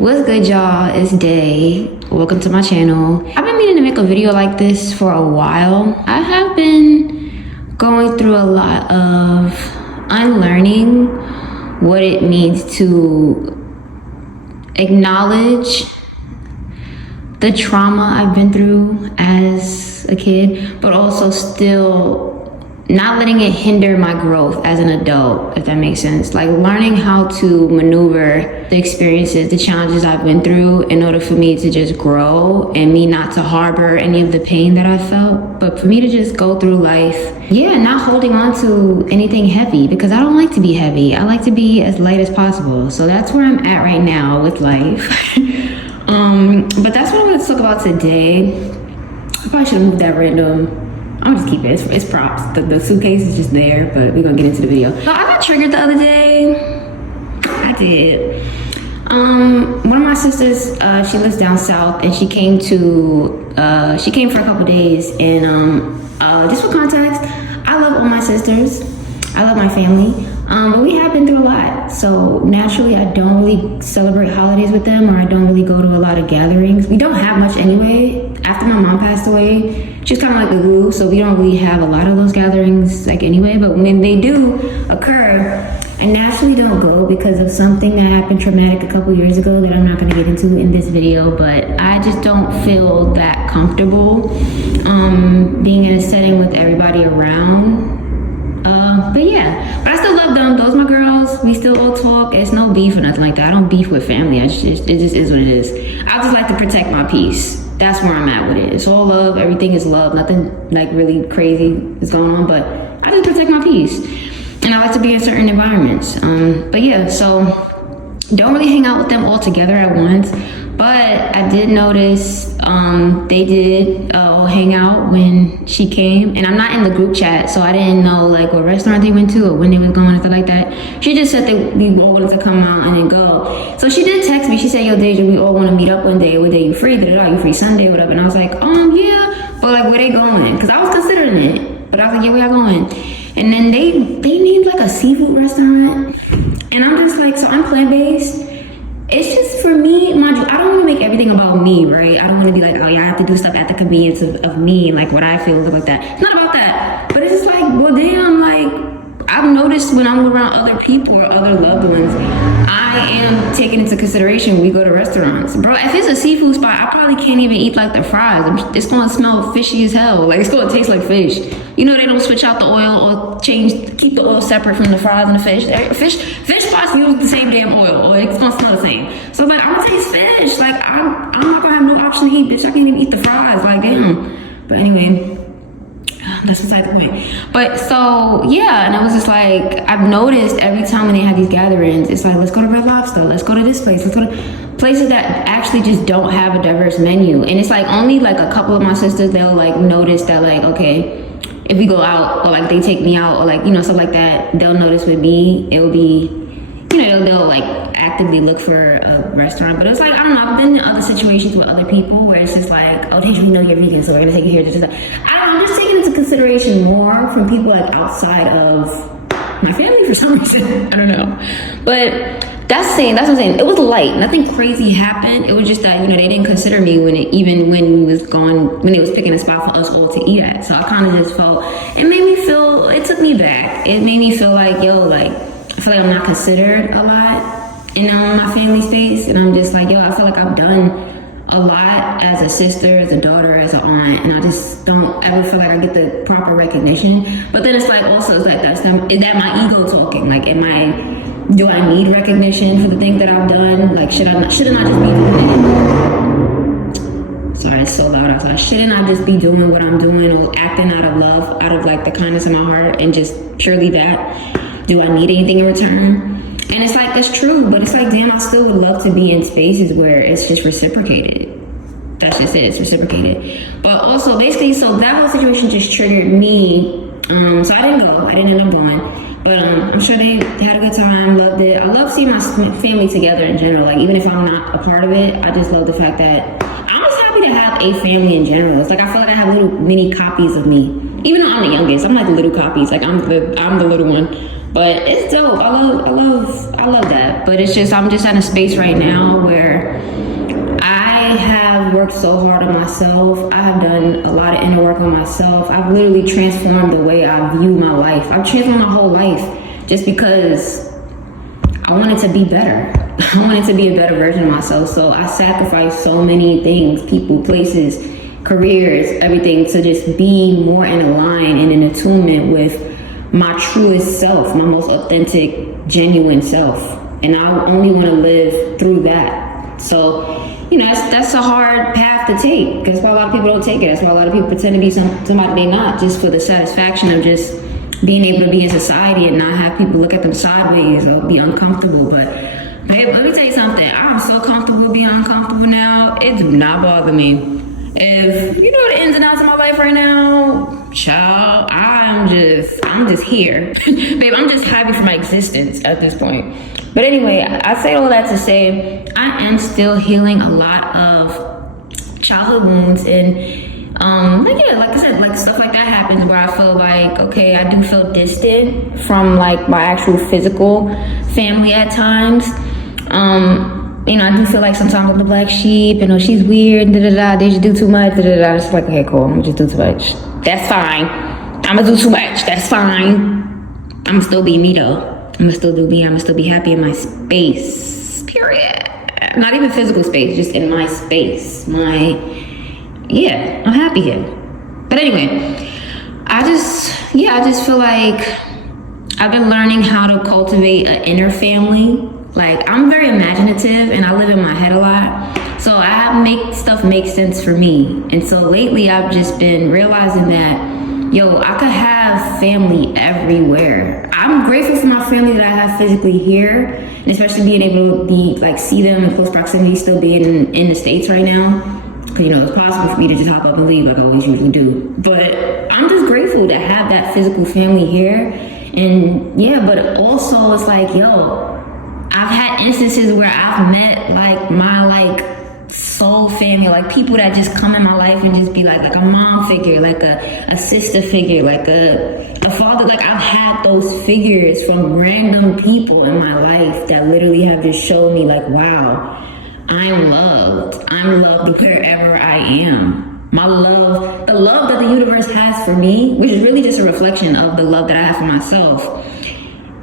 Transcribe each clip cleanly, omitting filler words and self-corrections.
What's good, y'all? It's Day. Welcome to my channel. I've been meaning to make a video like this for a while. I have been going through a lot of unlearning what it means to acknowledge the trauma I've been through as a kid, but also still not letting it hinder my growth as an adult, if that makes sense. Like learning how to maneuver the experiences, the challenges I've been through in order for me to just grow and me not to harbor any of the pain that I felt, but for me to just go through life, not holding on to anything heavy, because I don't like to be heavy. I like to be as light as possible. So that's where I'm at right now with life. But that's what I'm gonna talk about today. I probably should have moved that random. I'm just keep it. It's props. The suitcase is just there, but we're gonna get into the video. So I got triggered the other day. I did. One of my sisters, she lives down south, and she came for a couple days. And just for context, I love all my sisters. I love my family. But we have been through a lot. So naturally, I don't really celebrate holidays with them, or I don't really go to a lot of gatherings. We don't have much anyway. After my mom passed away, she's kind of like the glue, so we don't really have a lot of those gatherings like anyway. But when they do occur, I naturally don't go because of something that happened traumatic a couple years ago that I'm not going to get into in this video. But I just don't feel that comfortable being in a setting with everybody around. But I still love them. Those are my girls. We still all talk. It's no beef or nothing like that. I don't beef with family. It just is what it is. I just like to protect my peace. That's where I'm at with it. It's all love. Everything is love. Nothing like really crazy is going on, but I just protect my peace. And I like to be in certain environments. So don't really hang out with them all together at once. But I did notice they did all hang out when she came. And I'm not in the group chat, so I didn't know like what restaurant they went to or when they was going and stuff like that. She just said that we all wanted to come out and then go. So she did text me. She said, yo, Deja, we all want to meet up one day. What day you free? You free Sunday, whatever. And I was like, yeah. But like, where they going? Because I was considering it. But I was like, yeah, where y'all going? And then they named like a seafood restaurant. And I'm just like, so I'm plant-based. It's just for me, mind you, I don't want to make everything about me, right? I don't want to be like, oh yeah, I have to do stuff at the convenience of me, like what I feel, stuff like that. It's not about that. But it's just like, well, damn, like, I've noticed when I'm around other people or other loved ones, I am taking into consideration when we go to restaurants. Bro, if it's a seafood spot, I probably can't even eat like the fries. It's going to smell fishy as hell. Like, it's going to taste like fish. You know, they don't switch out the oil or keep the oil separate from the fries and the fish. Fish spots use the same damn oil, or it's going to smell the same. So, like, I'm going to taste fish. Like, I'm not going to have no option to eat, bitch. I can't even eat the fries. Like, damn. But anyway, that's beside the point. But so and I was just like, I've noticed every time when they have these gatherings, it's like, let's go to Red Lobster, let's go to this place, let's go to places that actually just don't have a diverse menu. And it's like only like a couple of my sisters, they'll like notice that, like, okay, if we go out or like they take me out or like, you know, stuff like that, they'll notice with me, it will be, you know, they'll like actively look for a restaurant. But it's like, I don't know, I've been in other situations with other people where it's just like, oh, Deja, we know you're vegan, so we're gonna take you here. I'm just taking into consideration more from people like outside of my family for some reason. I don't know. But that's what I'm saying. It was light. Nothing crazy happened. It was just that, you know, they didn't consider me when it was picking a spot for us all to eat at. So I kind of just felt, it took me back. It made me feel like, yo, like, I feel like I'm not considered a lot in my family space. And I'm just like, yo, I feel like I've done a lot as a sister, as a daughter, as an aunt, and I just don't ever feel like I get the proper recognition. But then it's like, also, it's like, is that my ego talking? Like, do I need recognition for the things that I've done? Like, should I not just be doing it? Sorry, it's so loud outside. Shouldn't I just be doing what I'm doing or acting out of love, out of like the kindness of my heart, and just purely that? Do I need anything in return? And it's like, that's true, but it's like, damn, I still would love to be in spaces where it's just reciprocated. That's just it, it's reciprocated. But also, basically, so that whole situation just triggered me. So I didn't go, I didn't end up going. But I'm sure they had a good time, loved it. I love seeing my family together in general. Like, even if I'm not a part of it, I just love the fact that I'm just happy to have a family in general. It's like, I feel like I have little mini copies of me. Even though I'm the youngest, I'm like little copies. Like, I'm the little one. But it's dope. I love that. But it's just, I'm just in a space right now where I have worked so hard on myself. I have done a lot of inner work on myself. I've literally transformed the way I view my life. I've transformed my whole life just because I wanted to be better. I wanted to be a better version of myself. So I sacrificed so many things, people, places, careers, everything, to just be more in line and in attunement with my truest self, my most authentic, genuine self. And I only want to live through that. So, you know, that's a hard path to take. That's why a lot of people don't take it. That's why a lot of people pretend to be somebody they're not, just for the satisfaction of just being able to be in society and not have people look at them sideways or be uncomfortable. But babe, let me tell you something. I'm so comfortable being uncomfortable now. It do not bother me. If you know the ins and outs of my life right now, child, I'm just here. Babe, I'm just happy for my existence at this point. But anyway, I say all that to say I am still healing a lot of childhood wounds, and like I said, like stuff like that happens where I feel like, okay, I do feel distant from like my actual physical family at times. You know, I do feel like sometimes I'm the black sheep, you know, she's weird, they just do too much, It's like, okay, cool, I'm gonna just do too much. That's fine. I'm gonna do too much. That's fine. I'm gonna still be me though. I'm gonna still do me. I'm gonna still be happy in my space. Period. Not even physical space, just in my space. I'm happy here. But anyway, I just feel like I've been learning how to cultivate an inner family. Like, I'm very imaginative and I live in my head a lot. So I make stuff make sense for me. And so lately I've just been realizing that, yo, I could have family everywhere. I'm grateful for my family that I have physically here, and especially being able to see them in close proximity, still being in the States right now. Because, you know, it's possible for me to just hop up and leave like I always usually do. But I'm just grateful to have that physical family here. And yeah, but also it's like, yo, I've had instances where I've met like my soul family, like people that just come in my life and just be like a mom figure, like a sister figure, like a father. Like, I've had those figures from random people in my life that literally have just shown me like, wow, I'm loved. I'm loved wherever I am. My love, the love that the universe has for me, which is really just a reflection of the love that I have for myself,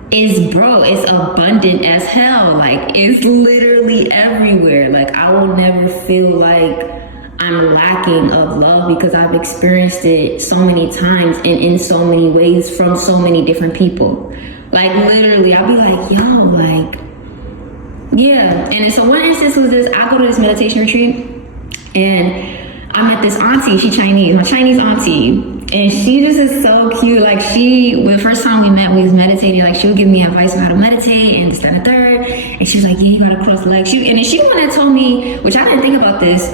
it's abundant as hell. Like, it's literally everywhere. Like, I will never feel like I'm lacking of love because I've experienced it so many times and in so many ways from so many different people. Like, literally, I'll be like, yo, like, yeah. And so one instance was this: I go to this meditation retreat and I met this auntie. She's Chinese, my Chinese auntie. And she just is so cute. Like, the first time we met, we was meditating. Like, she would give me advice on how to meditate and this, that, and the third. And she was like, yeah, you gotta cross legs. And then she wanted to tell me, which I didn't think about this,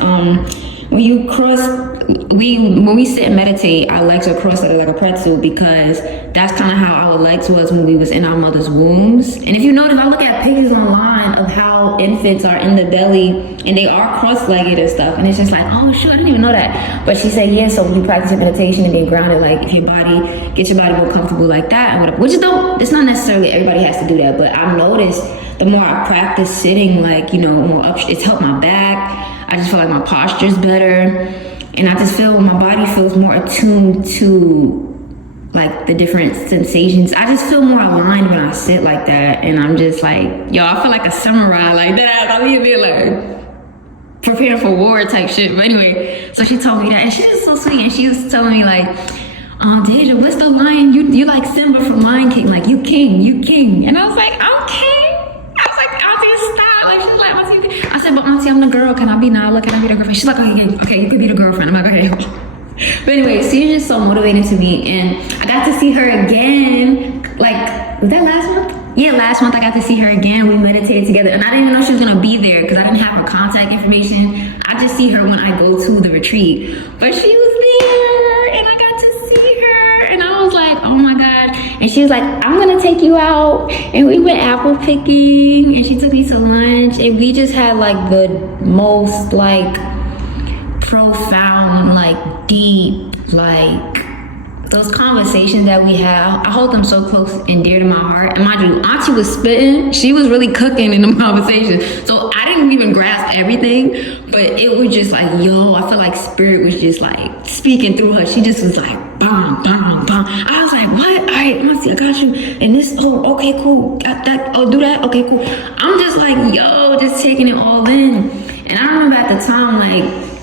when we sit and meditate, our legs are crossed like a pretzel, because that's kind of how our legs was when we was in our mother's wombs. And if you notice, I look at pictures online of how infants are in the belly and they are cross-legged and stuff, and it's just like, oh shoot, I didn't even know that. But she said, yeah, so when you practice your meditation and being grounded, like, if get your body more comfortable like that, and which is dope. It's not necessarily everybody has to do that, but I've noticed the more I practice sitting, like, you know, more up, it's helped my back. I just feel like my posture's better. And I just feel my body feels more attuned to like the different sensations. I just feel more aligned when I sit like that. And I'm just like, yo, I feel like a samurai like that. I mean, they're like preparing for war type shit. But anyway, so she told me that, and she was so sweet. And she was telling me like, Deja, what's the lion? You like Simba from Lion King. Like, you king. And I was like, I'm king. I was like, Auntie, stop. Like, she's like, Auntie. I said, but Auntie, I'm the girl. Can I be Nala? Can I be the girlfriend? She's like, okay, you could be the girlfriend. I'm like, okay. But anyway, she's just so motivating to me. And I got to see her again. Like, was that last month? Yeah, last month I got to see her again. We meditated together. And I didn't even know she was going to be there because I didn't have her contact information. I just see her when I go to the retreat. But she was there and I got to see her. And I was like, oh my God. And she was like, I'm going to take you out. And we went apple picking. And she took me to lunch. And we just had like the most like profound, like deep, like those conversations that we have, I hold them so close and dear to my heart. And mind you, Auntie was spitting. She was really cooking in the conversation. So I didn't even grasp everything, but it was just like, yo, I feel like spirit was just like speaking through her. She just was like, bam, bam, bam. I was like, what? All right, Auntie, I got you. And this, oh, okay, cool. Got that. Oh, do that. Okay, cool. I'm just like, yo, just taking it all in. And I remember at the time, like,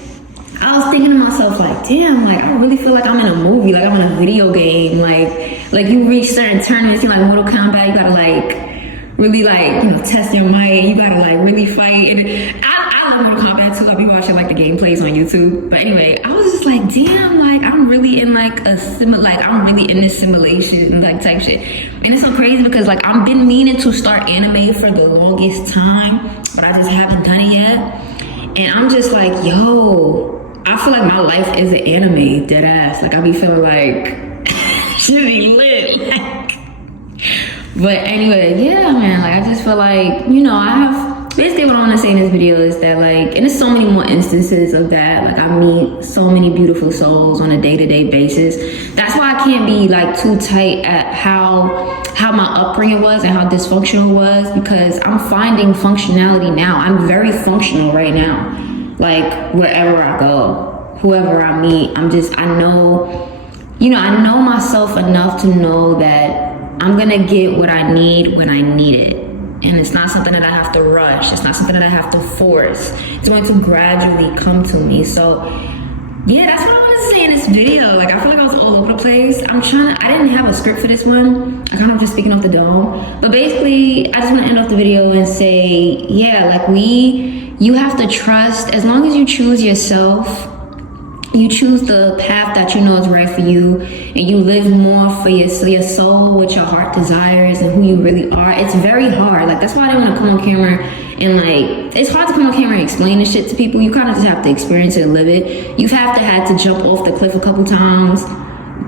I was thinking to myself, like, damn, like, I really feel like I'm in a movie, like I'm in a video game, like you reach certain tournaments, you like Mortal Kombat, you gotta like really like, you know, test your might, you gotta like really fight. And I love Mortal Kombat too. I be watching like the gameplays on YouTube. But anyway, I was just like, damn, like I'm really in like I'm really in this simulation like type shit. And it's so crazy because like I've been meaning to start anime for the longest time, but I just haven't done it yet. And I'm just like, yo, I feel like my life is an anime, dead ass. Like I be feeling like should be lit. Like, but anyway, yeah, man. Like I just feel like, you know, I have basically what I want to say in this video is that like, and there's so many more instances of that. Like I meet so many beautiful souls on a day-to-day basis. That's why I can't be like too tight at how my upbringing was and how dysfunctional it was, because I'm finding functionality now. I'm very functional right now. Like wherever I go, whoever I meet, I know, you know, I know myself enough to know that I'm gonna get what I need when I need it. And it's not something that I have to rush. It's not something that I have to force. It's going to gradually come to me. So yeah, that's what I want to say in this video. Like I feel like I was all over the place. I didn't have a script for this one. I kind of just speaking off the dome. But basically, I just want to end off the video and say, yeah, like you have to trust, as long as you choose yourself, you choose the path that you know is right for you, and you live more for your soul, what your heart desires and who you really are. It's very hard. Like that's why I didn't want to come on camera and like, it's hard to come on camera and explain this shit to people. You kind of just have to experience it and live it. You've had to jump off the cliff a couple times,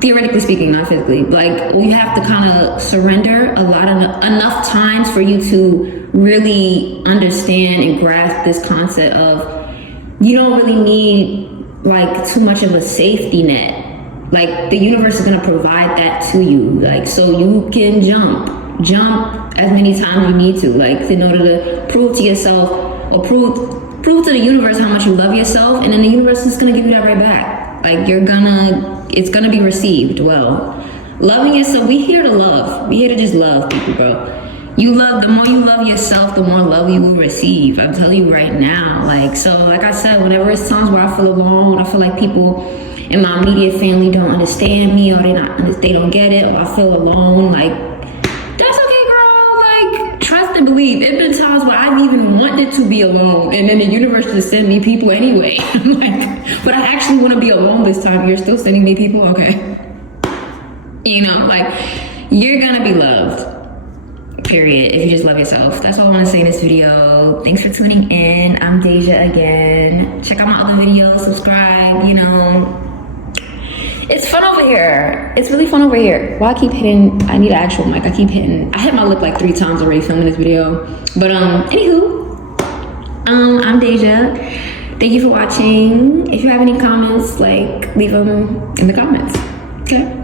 theoretically speaking, not physically. Like you have to kind of surrender enough times for you to really understand and grasp this concept of you don't really need like too much of a safety net. Like the universe is gonna provide that to you, like so you can jump as many times you need to, like in order to prove to yourself or prove to the universe how much you love yourself, and then the universe is gonna give you that right back. Like it's gonna be received well. Loving yourself, we here to love. We here to just love people, bro. The more you love yourself, the more love you will receive. I'm telling you right now. Like, so like I said, whenever it's times where I feel alone, I feel like people in my immediate family don't understand me, or they don't get it, or I feel alone, like, that's okay, girl. Like, trust and believe. There's been times where I've even wanted to be alone, and then the universe just send me people anyway. I'm like, but I actually want to be alone this time. You're still sending me people? Okay. You know, like, you're gonna be loved. Period. If you just love yourself. That's all I want to say in this video. Thanks for tuning in. I'm Deja again. Check out my other videos. Subscribe. You know, it's fun over here. It's really fun over here. Why I keep hitting? I need an actual mic. I hit my lip like 3 times already filming this video. But anywho, I'm Deja. Thank you for watching. If you have any comments, like leave them in the comments. Okay.